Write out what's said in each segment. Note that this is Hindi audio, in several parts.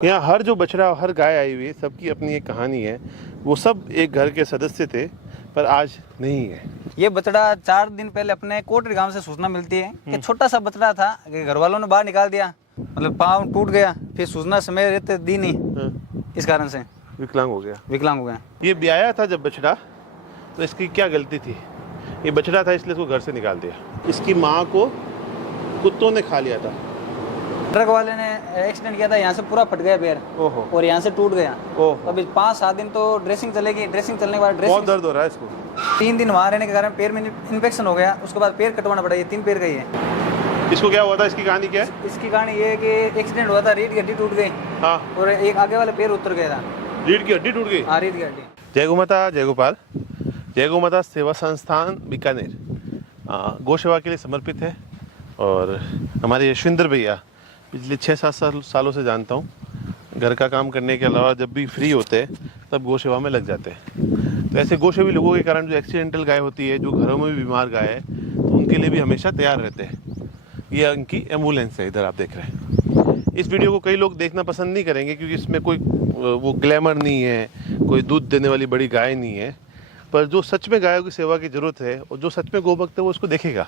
यहाँ हर जो बछड़ा हर गाय आई हुई है सबकी अपनी एक कहानी है। वो सब एक घर के सदस्य थे पर आज नहीं है। ये बछड़ा 4 दिन पहले अपने कोटरी गांव से सूचना मिलती है कि छोटा सा बछड़ा था कि घर वालों ने बाहर निकाल दिया, मतलब पाँव टूट गया, फिर सूचना समय रहते दी नहीं, इस कारण से विकलांग हो गया। ये ब्याया था जब बछड़ा, तो इसकी क्या गलती थी? ये बछड़ा था इसलिए इसको घर से निकाल दिया। इसकी माँ को कुत्तों ने खा लिया था। ट्रक वाले ने एक्सीडेंट किया था, यहाँ से पूरा फट गया पैर और यहाँ से टूट गया। अभी 5-7 दिन तो ड्रेसिंग चलेगी। ड्रेसिंग चलने के बाद बहुत दर्द हो रहा है इसको। 3 दिन वहाँ रहने के कारण पैर में इन्फेक्शन हो गया, उसके बाद पैर कटवाना पड़ा। ये 3 पैर का ही है। इसको क्या हुआ था? इसकी कहानी क्या है? इसकी कहानी ये है कि एक्सीडेंट हुआ था, रीढ़ की हड्डी टूट गई। हाँ। और एक आगे वाला पैर उतर गया था। रीढ़ की हड्डी टूट गई? हाँ, रीढ़ की हड्डी। जय गोमाता, जय गोपाल। जय गोमाता सेवा संस्थान बीकानेर गौ सेवा के लिए समर्पित है और हमारे यशविंदर भैया पिछले 6-7 सालों से जानता हूँ। घर का काम करने के अलावा जब भी फ्री होते हैं तब गौ सेवा में लग जाते हैं। तो ऐसे गौ सेवी लोगों के कारण जो एक्सीडेंटल गाय होती है, जो घरों में भी बीमार गाय है, तो उनके लिए भी हमेशा तैयार रहते हैं। ये उनकी एम्बुलेंस है, इधर आप देख रहे हैं। इस वीडियो को कई लोग देखना पसंद नहीं करेंगे क्योंकि इसमें कोई वो ग्लैमर नहीं है, कोई दूध देने वाली बड़ी गाय नहीं है। पर जो सच में गायों की सेवा की ज़रूरत है और जो सच में गोभक्त है वो उसको देखेगा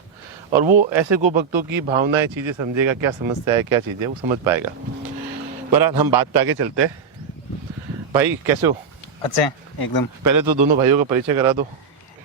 और वो ऐसे गोभक्तों की भावनाएं, चीज़ें समझेगा, क्या समस्या है, क्या चीज़ है, वो समझ पाएगा। बहरहाल हम बात पे आगे चलते हैं। भाई कैसे हो? अच्छे एकदम। पहले तो दोनों भाइयों का परिचय करा दो।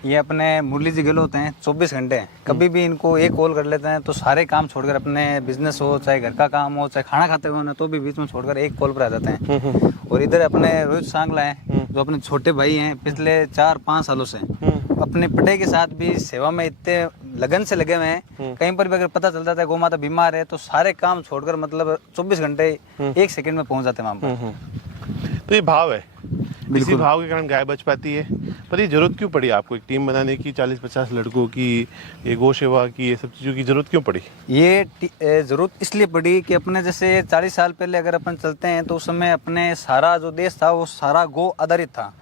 ये अपने मुरली जी गहलोत हैं, 24 घंटे कभी भी इनको एक कॉल कर लेते हैं तो सारे काम छोड़कर, अपने बिजनेस हो, चाहे घर का काम हो, चाहे खाना खाते हो ना, तो भी बीच में छोड़कर एक कॉल पर आ जाते हैं। और इधर अपने रोहित सांगला हैं जो अपने छोटे भाई हैं, पिछले 4-5 सालों से अपने पढ़ाई के साथ भी सेवा में इतने लगन से लगे हुए हैं। कहीं पर भी अगर पता चलता है गौ माता बीमार है तो सारे काम छोड़कर, मतलब 24 घंटे 1 सेकंड में पहुंच जाते हैं वहाँ पर। तो ये भाव है, इसी भाव के कारण गाय बच पाती है। पर ये जरूरत क्यों पड़ी आपको एक टीम बनाने की, 40-50 लड़कों की, ये गौ सेवा की, ये सब चीज़ों की जरूरत क्यों पड़ी? ये जरूरत इसलिए पड़ी कि अपने जैसे 40 साल पहले अगर अपन चलते हैं तो उस समय अपने सारा जो देश था वो सारा गौ आधारित था।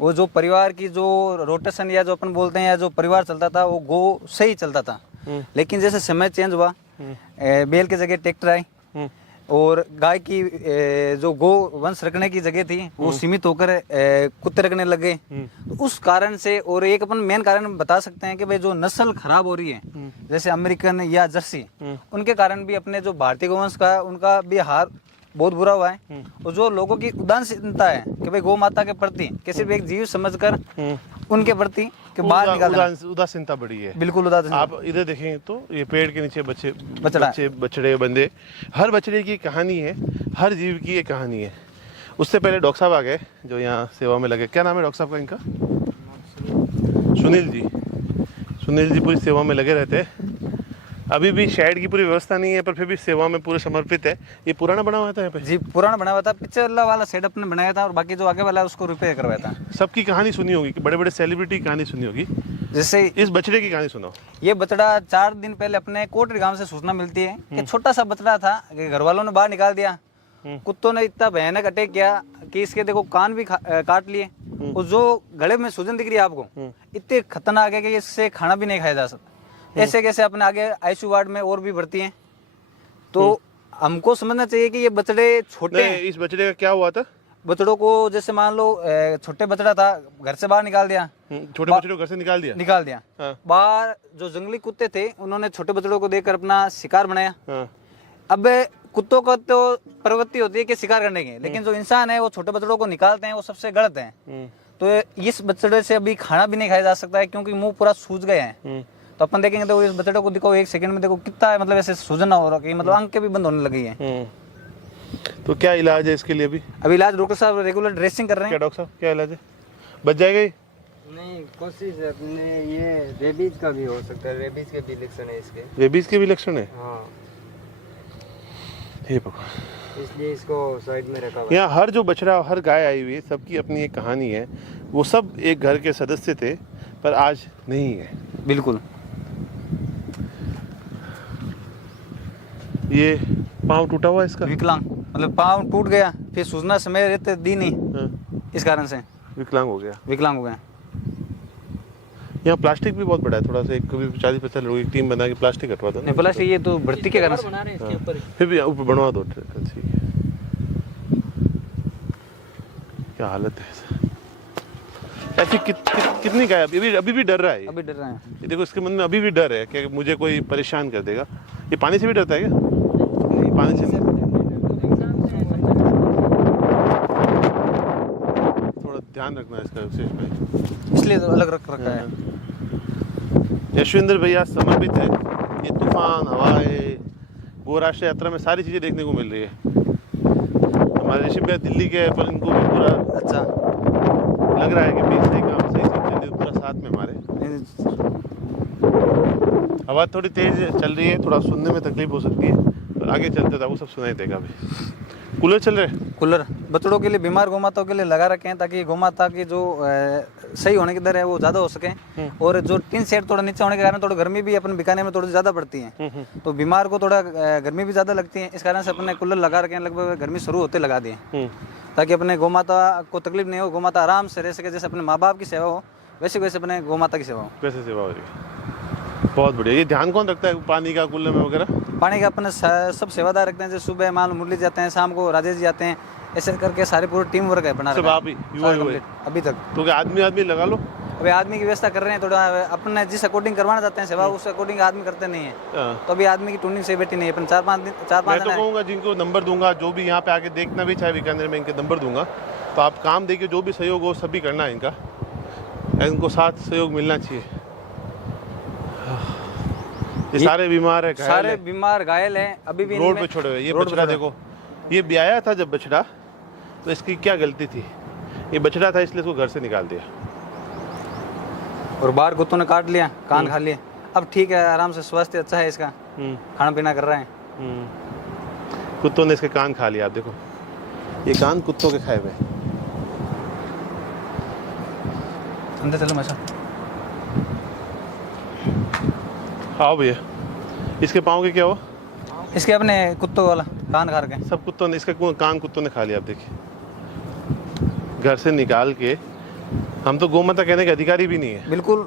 वो जो परिवार की जो रोटेशन या जो अपन बोलते हैं या जो परिवार चलता था वो गौ से ही चलता था। लेकिन जैसे समय चेंज हुआ, बैल की जगह ट्रैक्टर आई और गाय की जो गो वंश रखने की जगह थी वो सीमित होकर कुत्ते रखने लगे। तो उस कारण से, और एक अपन मेन कारण बता सकते हैं कि भाई जो नस्ल खराब हो रही है जैसे अमेरिकन या जर्सी, उनके कारण भी अपने जो भारतीय गोवंश का उनका भी हार बहुत बुरा हुआ है। और जो लोगों की उदासीनता है कि भाई गौ माता के प्रति कि सिर्फ एक जीव समझकर उनके प्रति कि बाहर निकालना, उदासीनता बड़ी है। बिल्कुल उदासीनता। आप इधर देखेंगे तो ये पेड़ के नीचे बछड़े बंदे, हर बछड़े की कहानी है, हर जीव की एक कहानी है। उससे पहले डॉक्टर साहब आ गए जो यहाँ सेवा में लगे। क्या नाम है डॉक्टर साहब का इनका? सुनील जी पूरी सेवा में लगे रहते हैं। अभी भी शेड की पूरी व्यवस्था नहीं है पर फिर भी सेवा में पूरे समर्पित है। ये पुराना बना हुआ था यहाँ पे? जी पुराना बना हुआ था। पीछे वाला शेड अपने बनाया था और बाकी जो आगे वाला है उसको रिपेयर करवाया था। सबकी कहानी सुनी होगी, बड़े बड़े सेलिब्रिटी की कहानी सुनी होगी। जैसे इस बछड़े की कहानी सुनाओ। ये बछड़ा 4 दिन पहले अपने कोटरी गांव से सूचना मिलती है कि छोटा सा बछड़ा था कि घर वालों ने बाहर निकाल दिया। कुत्तों ने इतना भयानक अटैक किया कि इसके देखो कान भी काट लिए और जो गले में सूजन दिख रही है आपको, इतने खतरनाक है कि इससे खाना भी नहीं खाया जा सकता। ऐसे कैसे अपने आगे आईसीयू वार्ड में और भी भर्ती हैं। तो हमको समझना चाहिए कि ये बछड़े छोटे हैं। इस बछड़े का क्या हुआ था? बछड़ों को जैसे मान लो छोटे बछड़ा था, घर से बाहर निकाल दिया। छोटे बछड़े को घर से निकाल दिया। हाँ। बाहर जो जंगली कुत्ते थे उन्होंने छोटे बछड़ों को देखकर अपना शिकार बनाया। हाँ। अब कुत्तों का तो प्रवृत्ति होती है कि शिकार करने की, लेकिन जो इंसान है वो छोटे बछड़ों को निकालते हैं, वो सबसे गलत है। तो इस बछड़े से अभी खाना भी नहीं खाया जा सकता है क्योंकि मुंह पूरा सूज गए हैं। तो अपन देखेंगे तो इस बछड़े को देखो 1 सेकंड में देखो कितना है, मतलब ऐसे सूजन हो रहा है, मतलब आंखें भी बंद होने लगी है। तो क्या इलाज है इसके लिए? अभी इलाज डॉक्टर साहब रेगुलर ड्रेसिंग कर रहे हैं। क्या डॉक्टर साहब क्या इलाज है? बच जाएगा ये? नहीं, कोशिश अपने ये रेबीज का भी हो सकता है। रेबीज के भी लक्षण है इसके। रेबीज के भी लक्षण है? हाँ। हे भगवान, इसलिए इसको साइड में रखा हुआ। यहाँ हर जो बछड़ा हर गाय आई हुई है सबकी अपनी एक कहानी है। वो सब एक घर के सदस्य थे पर आज नहीं है। बिल्कुल। ये पाँव टूटा हुआ इसका? विकलांग, मतलब पाँव टूट गया, फिर सूचना समय रहते दी नहीं, इस कारण से विकलांग हो गया। यहाँ प्लास्टिक भी बहुत बड़ा है थोड़ा सा। एक कभी 40-50 लोगों की टीम बना के प्लास्टिक हटवा दो। नहीं, प्लास्टिक ये तो भर्ती के कारण से फिर भी ऊपर बनवा दो। ठीक है। क्या हालत है। ऐसी कितनी गाय अभी भी डर रहा है ये? अभी डर रहे हैं। ये देखो इसके मन में अभी भी डर है कि मुझे कोई परेशान कर देगा। ये पानी से भी डरता है क्या? पानी से नहीं। थोड़ा ध्यान रखना इसका विशेष भाई, इसलिए तो अलग रख रखा है। यशविंदर भैया समर्पित है। ये तूफान, हवाएं, गो राष्ट्रीय यात्रा में सारी चीज़ें देखने को मिल रही है। हमारे ऋषि भैया दिल्ली के हैं, पर इनको भी पूरा अच्छा लग रहा है कि भाई सही काम सही चल पूरा साथ में हमारे। हवा थोड़ी तेज चल रही है, थोड़ा सुनने में तकलीफ हो सकती है, पर आगे चलते था वो सब सुनाई देगा। अभी कूलर चल रहे हैं। कूलर बछड़ों के लिए, बीमार गौमाताओं के लिए लगा रखे हैं, ताकि गौमाता की जो सही होने की दर है वो ज़्यादा हो सके। और जो टीन सेट थोड़ा नीचे होने के कारण थोड़ा गर्मी भी अपन बीकानेर में थोड़ी ज़्यादा पड़ती है, तो बीमार को थोड़ा गर्मी भी ज़्यादा लगती है। इस कारण से अपने कूलर लगा रखे हैं, लगभग गर्मी शुरू होते लगा दिए, ताकि अपने गौमाता को तकलीफ नहीं हो, गौमाता आराम से रह सके। जैसे अपने माँ बाप की सेवा हो वैसे वैसे अपने गौमाता की सेवा हो। कैसे सेवा हो रही है? बहुत बढ़िया। ये ध्यान कौन रखता है पानी का, कूलर में वगैरह? पानी का अपने सब सेवादार रखते हैं। जैसे सुबह मान लो मुरली जाते हैं, शाम को राजेश जी आते हैं, ऐसे करके सारे पूरे टीम वर्क है बना सब रखा है। आप ही युवा हुए अभी तक तो क्या आदमी लगा लो? अभी आदमी की व्यवस्था कर रहे हैं। थोड़ा अपने जिस अकॉर्डिंग करवाना चाहते हैं सेवा, उस अकॉर्डिंग आदमी करते नहीं है, तो अभी आदमी की टूनिंग से बैठी नहीं है। अपन 4-5 मैं दिन तो कहूँगा जिनको नंबर दूंगा, जो भी यहाँ पे आके देखना भी चाहे बीकानेर में, इनके नंबर दूंगा, तो आप काम देखिए, जो भी सहयोग हो सभी करना है इनका, इनको साथ सहयोग मिलना चाहिए। ये सारे बीमार है, सारे बीमार घायल हैं, अभी भी रोड पे छोड़े हुए। ये बछड़ा देखो, ये ब्याया था जब बछड़ा, तो इसकी क्या गलती थी? ये बछड़ा था इसलिए इसको घर से निकाल दिया, और बाहर कुत्तों ने काट लिया, कान खा लिए। अब ठीक है, आराम से, स्वास्थ्य अच्छा है इसका, खाना पीना कर रहे हैं। कुत्तों ने इसके कान खा लिया। आप देखो, ये कान कुत्तों के खाए हुए। अंदर चलो मैसा। आओ भैया, इसके पाँव के क्या हुआ? इसके अपने कुत्तों वाला कान खा रखे। सब कुत्तों ने, इसका कान कुत्तों ने खा लिया। आप देखिए, घर से निकाल के। हम तो गौमाता कहने के अधिकारी भी नहीं है। बिल्कुल,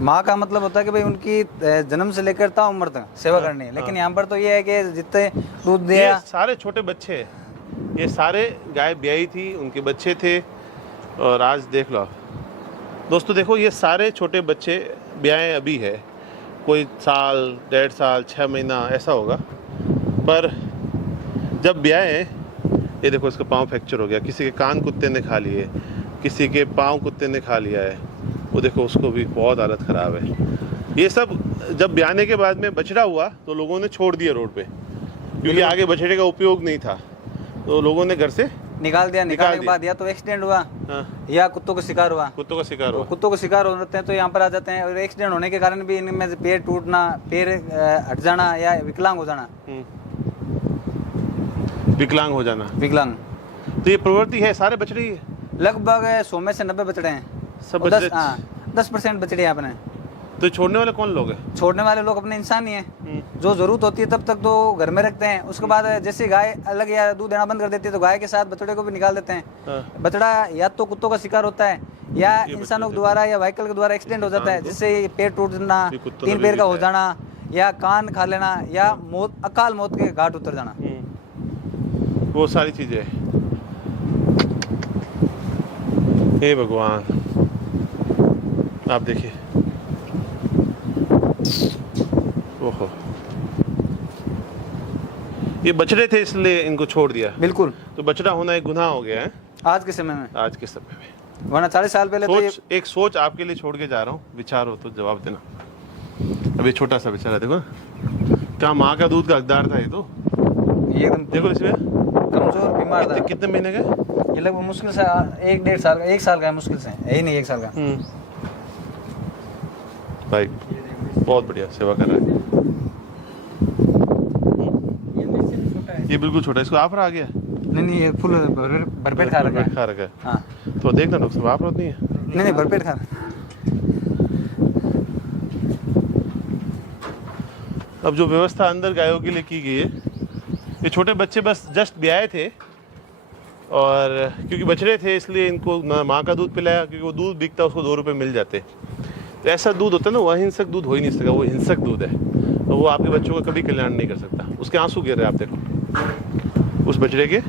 माँ का मतलब होता है कि भाई उनकी जन्म से लेकर ता उम्र तक सेवा करनी है, लेकिन यहाँ पर तो ये है कि जितने दूध दिया। ये सारे छोटे बच्चे हैं, ये सारे गाय ब्याई थी, उनके बच्चे थे, और आज देख लो आप दोस्तों, देखो ये सारे छोटे बच्चे ब्याए अभी है, कोई साल, 1.5 साल, 6 महीना ऐसा होगा, पर जब ब्याए, ये देखो इसका पाँव फ्रैक्चर हो गया, किसी के कान कुत्ते ने खा लिए, किसी के पाँव कुत्ते ने खा लिया है, वो देखो उसको भी बहुत हालत ख़राब है। ये सब जब ब्याने के बाद में बछड़ा हुआ तो लोगों ने छोड़ दिया रोड पे, क्योंकि आगे बछड़े का उपयोग नहीं था, तो लोगों ने घर से निकाल दिया। निकालने के बाद या तो एक्सीडेंट हुआ, या कुत्तों का शिकार हुआ। कुत्तों का शिकार हुआ। कुत्तों का शिकार होते हैं तो यहाँ पर आ जाते हैं, और एक्सीडेंट होने के कारण भी इनमें से पैर टूटना, पैर हट जाना, या विकलांग हो जाना। विकलांग हो जाना। विकलांग तो ये प्रवृत्ति है, सारे बछड़े ही है। लगभग 100 में से 90 बछड़े हैं। सब बछड़े। 10% बछड़े हैं अपने। तो छोड़ने वाले कौन लोग हैं? छोड़ने वाले लोग अपने इंसान ही हैं। जो जरूरत होती है तब तक तो घर में रखते हैं, उसके बाद जैसे गाय अलग या दूध देना बंद कर देती है तो गाय के साथ बछड़े को भी निकाल देते हैं। बछड़ा या तो कुत्तों का शिकार होता है, या इंसानों के द्वारा या व्हीकल के द्वारा एक्सीडेंट हो जाता है, जिससे पैर टूटना, 3 पैर का हो जाना, या कान खा लेना, या मौत, अकाल मौत के घाट उतर जाना। वो सारी चीजें। हे भगवान, आप देखिए, ओहो, ये बछड़े थे इसलिए इनको छोड़ दिया। बिल्कुल, तो बछड़ा होना एक गुनाह हो गया है आज के समय में। आज के समय में, वरना 40 साल पहले सोच, एक सोच आपके लिए छोड़ के जा रहा हूँ, विचार हो तो जवाब देना। अभी छोटा सा बेचारा देखो, क्या माँ का दूध का हकदार था ये तो। ये एकदम देखो इसमें कमजोर बीमार था। कितने महीने का? ये लगभग मुश्किल से 1-1.5 साल का, 1 साल का है मुश्किल से, है ही नहीं 1 साल का। भाई बहुत बढ़िया सेवा कर रहा है। ये बिल्कुल छोटा है, इसको आफरा आ गया? नहीं, ये फुल भरपेट खा रखा है। खा रखा है। हाँ, तो देखना डॉक्टर साहब, आफरा नहीं है। नहीं भरपेट खा। अब जो व्यवस्था अंदर गायों के लिए की गई है, ये छोटे बच्चे बस जस्ट ब्याए थे, और क्योंकि बछड़े थे इसलिए इनको माँ का दूध पिलाया, क्योंकि वो दूध बिकता उसको 2 रुपये मिल जाते। तो ऐसा दूध होता है ना, वो अहिंसक दूध हो ही नहीं सकता, वो हिंसक दूध है, तो वो आपके बच्चों का कभी कल्याण नहीं कर सकता। उसके आंसू गिर रहे हैं, आप देखो उस बछड़े के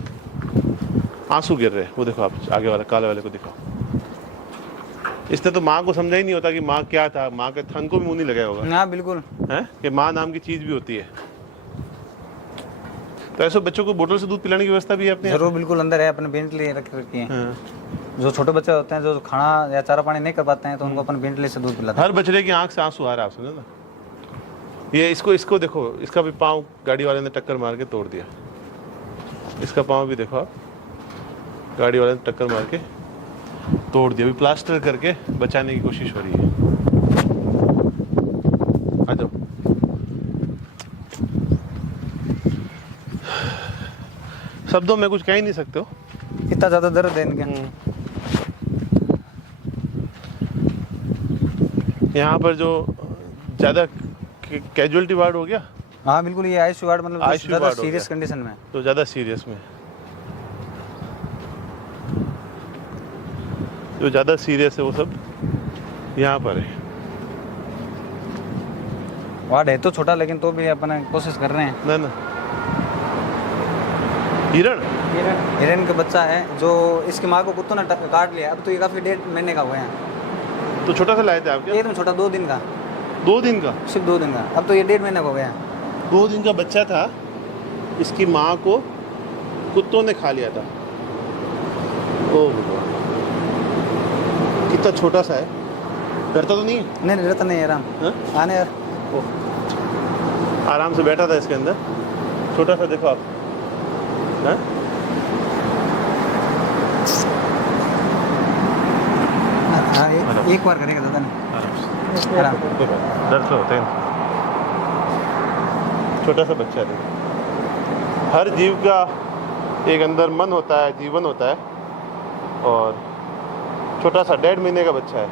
आंसू गिर रहे हैं, वो देखो आप आगे वाला काले वाले को दिखाओ। इसने तो माँ को समझा ही नहीं होता कि माँ क्या था, माँ के थन को भी मुंह नहीं लगाया होगा हाँ बिल्कुल। है कि माँ नाम की चीज भी होती है। तो ऐसे बच्चों को बोतल से दूध पिलाने की व्यवस्था भी है अपने जरूर, बिल्कुल अंदर है, अपने बेंटली रख रखी है। हाँ। जो छोटे बच्चे होते हैं जो खाना या चारा पानी नहीं कर पाते हैं तो उनको अपन बेंटली से दूध पिलाते हैं। हर बछड़े की आंख से आंसू आ रहा है, आप सुने ना। ये इसको देखो, इसका भी पाँव गाड़ी वाले ने टक्कर मार के तोड़ दिया। इसका पाँव भी देखो आप, गाड़ी वाले ने टक्कर मार के तोड़ दिया। अभी प्लास्टर करके बचाने की कोशिश हो रही है। आ जाओ। शब्दों में कुछ कह ही नहीं सकते हो, इतना ज्यादा दर्द है इनके। यहाँ पर जो ज़्यादा कैजुअलिटी वार्ड हो गया, हाँ बिल्कुल, ये आईसीयू वार्ड मतलब ICU ज्यादा वार्ड हो सीरियस गया। कंडीशन में। तो ज़्यादा सीरियस में, जो ज़्यादा सीरियस है वो सब यहाँ पर है। वार्ड है तो छोटा, लेकिन तो भी अपन कोशिश कर रहे हैं। ना ना, हिरण हिरन का बच्चा है जो इसकी माँ को कुत्तों ने काट लिया। अब तो ये काफी 1.5 महीने का हुआ है। तो छोटा सा लाए थे आप क्या? एकदम छोटा, 2 दिन का, 2 दिन का? सिर्फ 2 दिन का। अब तो ये 1.5 महीने का हो गया है। 2 दिन का बच्चा था, इसकी माँ को कुत्तों ने खा लिया था। ओ भगवान, कितना छोटा सा है, डरता तो नहीं है? नहीं रहता नहीं, आराम हाँ? आने यार। आराम से बैठा था इसके अंदर, छोटा सा देखो आप। हाँ? हाँ, एक बार करेगा दादा ने, आराम से, आराम। डर से होते हैं। छोटा सा बच्चा है। हर जीव का एक अंदर मन होता है, जीवन होता है, और छोटा सा 1.5 महीने का बच्चा है,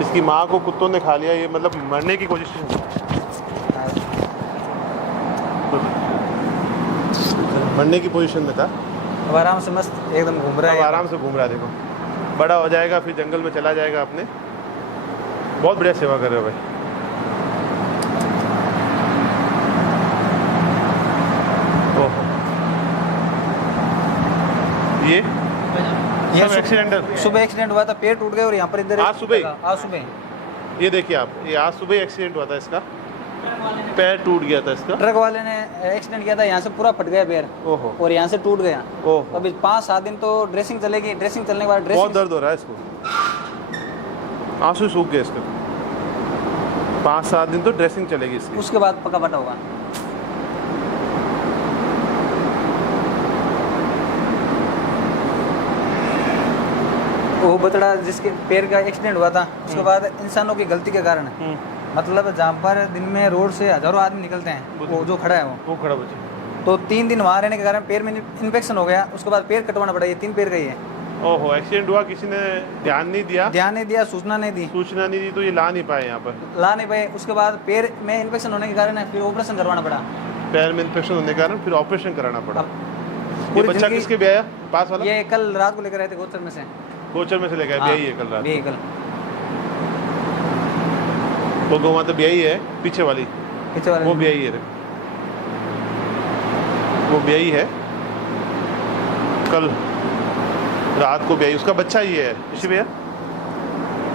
इसकी माँ को कुत्तों ने खा लिया। ये मतलब मरने की कोशिश में, मरने की पोजीशन में था। अब आराम से मस्त एकदम घूम रहा अब है। आराम से घूम रहा है, देखो। बड़ा हो जाएगा फिर जंगल में चला जाएगा अपने। बहुत बढ़िया सेवा कर रहे हो भाई। ओहो, ये सब एक्सीडेंटल। सुबह एक्सीडेंट हुआ था, पेड़ टूट गए और यहाँ पर इधर आज सुबह ही? आज सुबह ये देखिए आप, ये आज सुबह एक्सीडेंट हुआ था, इसका पैर टूट गया था इसका। ट्रक वाले ने एक्सीडेंट किया था, यहाँ से पूरा फट गया पैर ओहो, और यहाँ से टूट गया। ओहो, अभी 5-7 दिन तो ड्रेसिंग चलेगी। ड्रेसिंग चलने के बाद बहुत ड्रेसिंग दर्द हो रहा है इसको, आंसू सूख गए इसका। 5-7 दिन तो ड्रेसिंग चलेगी इसकी। उसके बाद पका पटा होगा। वो बतड़ा जिसके पैर का एक्सीडेंट हुआ था, उसके बाद इंसानों की गलती के कारण, मतलब जहाँ पर दिन में रोड से हजारों आदमी निकलते हैं, वो जो खड़ा है वो खड़ा बच्चा, तो 3 दिन वहाँ रहने के कारण पैर में इन्फेक्शन हो गया। उसके बाद पैर कटवाना पड़ा। ये 3 पैर का ही है। ओहो, एक्सीडेंट हुआ, किसी ने ध्यान नहीं दिया, सूचना नहीं दी, सूचना नहीं दी, तो ये ला नहीं पाए यहाँ पर, ला नहीं पाए। उसके बाद पैर में इन्फेक्शन होने के कारण फिर ऑपरेशन करवाना पड़ा। पैर में इन्फेक्शन होने के कारण फिर ऑपरेशन कराना पड़ा। अब ये पूरी बच्चा जिंदगी- किसके भी आया पास वाला? ये कल रात को लेकर आए थे गोचर में से। गोचर में से लेकर हाँ, ब्याही है कल रात। ब्याही कल। वो गौ माता ब्याही है, पीछे वाली पीछे वाले वो ब्याही है, वो ब्याही है, कल रात को ब्याही। उसका बच्चा ही है ऋषि भैया,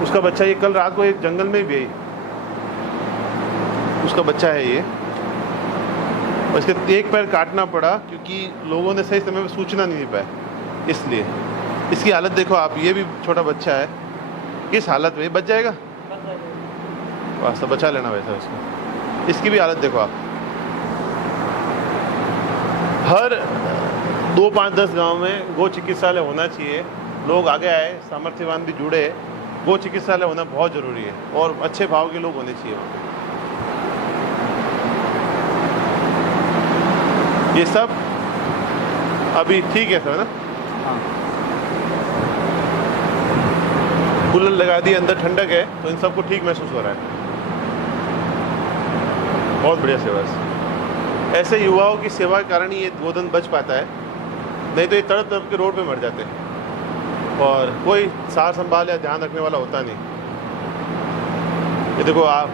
उसका बच्चा ये कल रात को एक जंगल में ही ब्याही, उसका बच्चा है ये। और इसके एक पैर काटना पड़ा क्योंकि लोगों ने सही समय में सूचना नहीं दी पाए, इसलिए। इसकी हालत देखो आप, ये भी छोटा बच्चा है, किस हालत में बच जाएगा, वास्तव बचा लेना वैसा उसको। इसकी भी हालत देखो आप। हर 2, 5, 10 गांव में गो चिकित्सालय होना चाहिए। लोग आगे आए, सामर्थ्यवान भी जुड़े। गो चिकित्सालय होना बहुत जरूरी है और अच्छे भाव के लोग होने चाहिए वहाँ पे। ये सब अभी ठीक है सर ना? हाँ। कूलर लगा दिए, अंदर ठंडक है, तो इन सबको ठीक महसूस हो रहा है। बहुत बढ़िया सेवा है। ऐसे युवाओं की सेवा के कारण ही ये गोधन बच पाता है, नहीं तो ये तड़प तड़प के रोड पे मर जाते हैं और कोई सार संभाल या ध्यान रखने वाला होता नहीं। ये देखो आप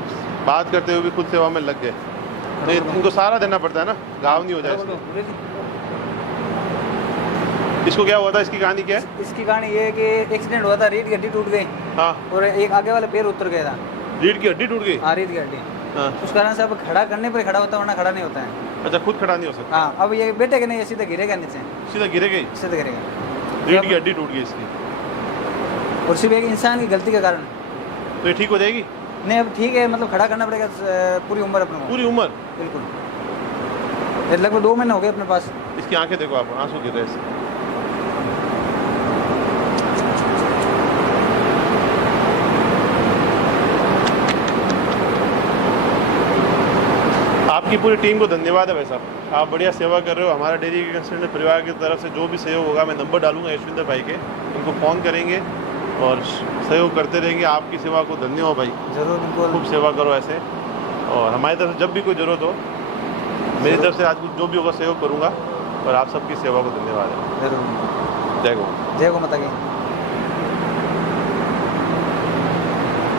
बात करते हुए भी खुद सेवा में लग गए, तो इनको सारा देना पड़ता है ना, गाँव नहीं हो जाए इसलिए। इसको क्या हुआ था, इसकी कहानी क्या है? इसकी कहानी ये है कि एक्सीडेंट हुआ था, रीढ़ की हड्डी टूट गई हाँ, और एक आगे वाला पैर उतर गया था। रीढ़ की हड्डी टूट गई। हाँ, रीढ़ की हड्डी। हाँ, उस कारण से अब खड़ा करने पर खड़ा होता है, वरना खड़ा नहीं होता है। अच्छा, खुद खड़ा नहीं हो सकता। हाँ, अब ये बैठे कि नहीं, ये सीधे गिरेगा नीचे, सीधा गिरे गई, सीधे गिरेगा। रीढ़ की हड्डी टूट गई इसकी। और सिर्फ एक इंसान की गलती के कारण। तो ये ठीक हो जाएगी? नहीं, अब ठीक है, मतलब खड़ा करना पड़ेगा पूरी उम्र अपने को। पूरी उम्र? बिल्कुल। ये लगभग 2 महीने हो गए अपने पास। इसकी आंखें देखो आप, आंसू गिर रहे हैं इसके। आपकी पूरी टीम को धन्यवाद है भाई साहब, आप बढ़िया सेवा कर रहे हो। हमारा डेयरी कंसर्न परिवार की तरफ से जो भी सहयोग होगा, मैं नंबर डालूंगा यशविंदर भाई के, उनको फ़ोन करेंगे और सहयोग करते रहेंगे। आपकी सेवा को धन्य हो भाई, जरूर, बिल्कुल। खूब सेवा करो ऐसे। और हमारी तरफ से जब भी कोई ज़रूरत हो, मेरी तरफ से आज जो भी होगा सहयोग करूँगा। और आप सबकी सेवा को धन्यवाद है। जरूर। जय गौ। जय गौ माता की।